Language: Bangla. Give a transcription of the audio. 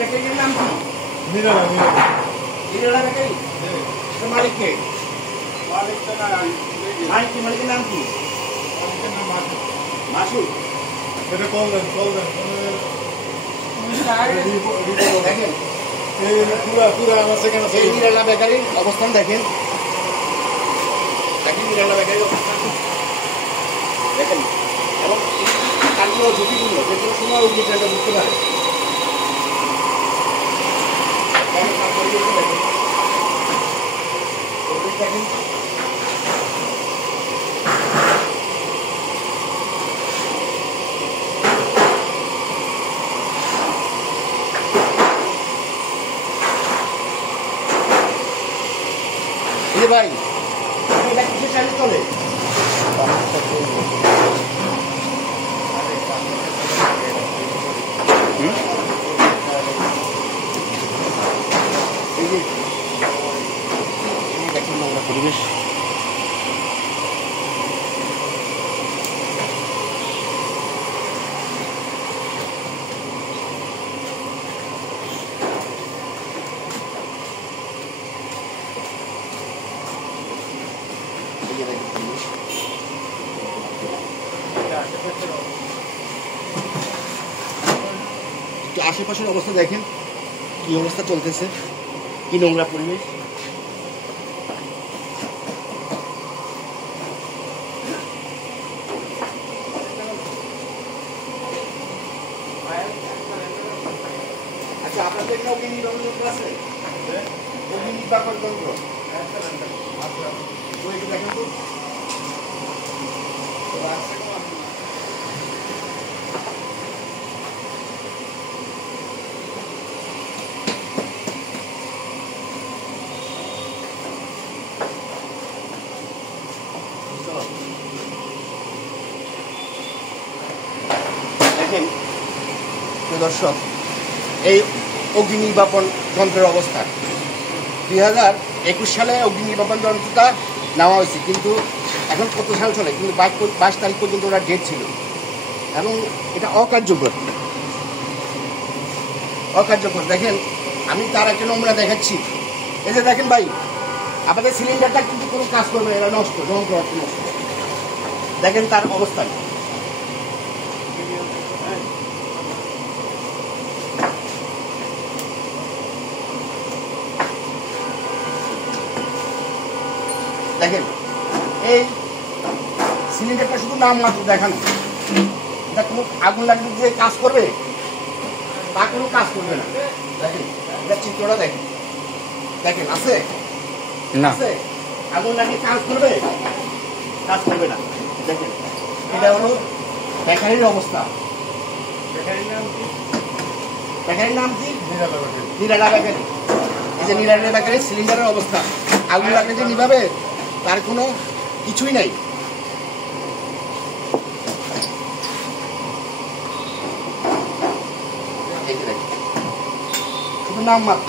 বেকারির নাম কি? নিরালা নিরালা বেকারি? মালিক কে? মালিকের নাম কি? মাসুদ। এটা কল দেন দেখেন পুরা আমার সেখানে এই নিরালা বেকারির অবস্থান দেখেন নিরালা বেকারির অবস্থান দেখেন এবং কাজগুলো ঝুঁকিপূর্ণ যে কোনো সময় অগ্নিকাণ্ড বুঝতে পারে। দেখেন ভাই এটা কিসের চালে চলে? দেখুন নোংরা পরিবেশ। একটু আশেপাশের অবস্থা দেখেন কি অবস্থা চলতেছে, কি নোংরা পরিবেশ। আচ্ছা আপনাদের এখানে অগ্নি নির্বাপন যন্ত্র আছে? অগ্নি নির্বাপন যন্ত্র দেখেন তো দেখেন দর্শক এই অগ্নি নির্বাপন যন্ত্রের অবস্থা 2021 সালে অগ্নি নির্বাপন যন্ত্রটা নেওয়া হয়েছে, কিন্তু এখন কত সাল চলে, কিন্তু 22 তারিখ পর্যন্ত ওরা ডেট ছিল এবং এটা অকার্যকর। দেখেন আমি তার একটা নমুনা দেখাচ্ছি। এই যে দেখেন ভাই আমাদের সিলিন্ডারটা কিন্তু কোনো কাজ করবে না, এটা নষ্ট, যন্ত্র নষ্ট। দেখেন তার অবস্থা। দেখেন এই সিলিন্ডারটা শুধু নাম মাত্র দেখানো, এটা কোনো আগুন লাগলে যে কাজ করবে তা কোনো কাজ করবে না। দেখেন এটা চিত্রটা দেখেন আছে না, আগুন লাগিয়ে কাজ করবে না। দেখেন এটা হলো বেকারির অবস্থা। বেকারির নাম কি? নিরালা বেকারি। এই যে নিরালা বেকারি সিলিন্ডারের অবস্থা, আগুন লাগলে যে নিভাবে তার কোনো কিছুই নাই। শুধু নাম মাত্র।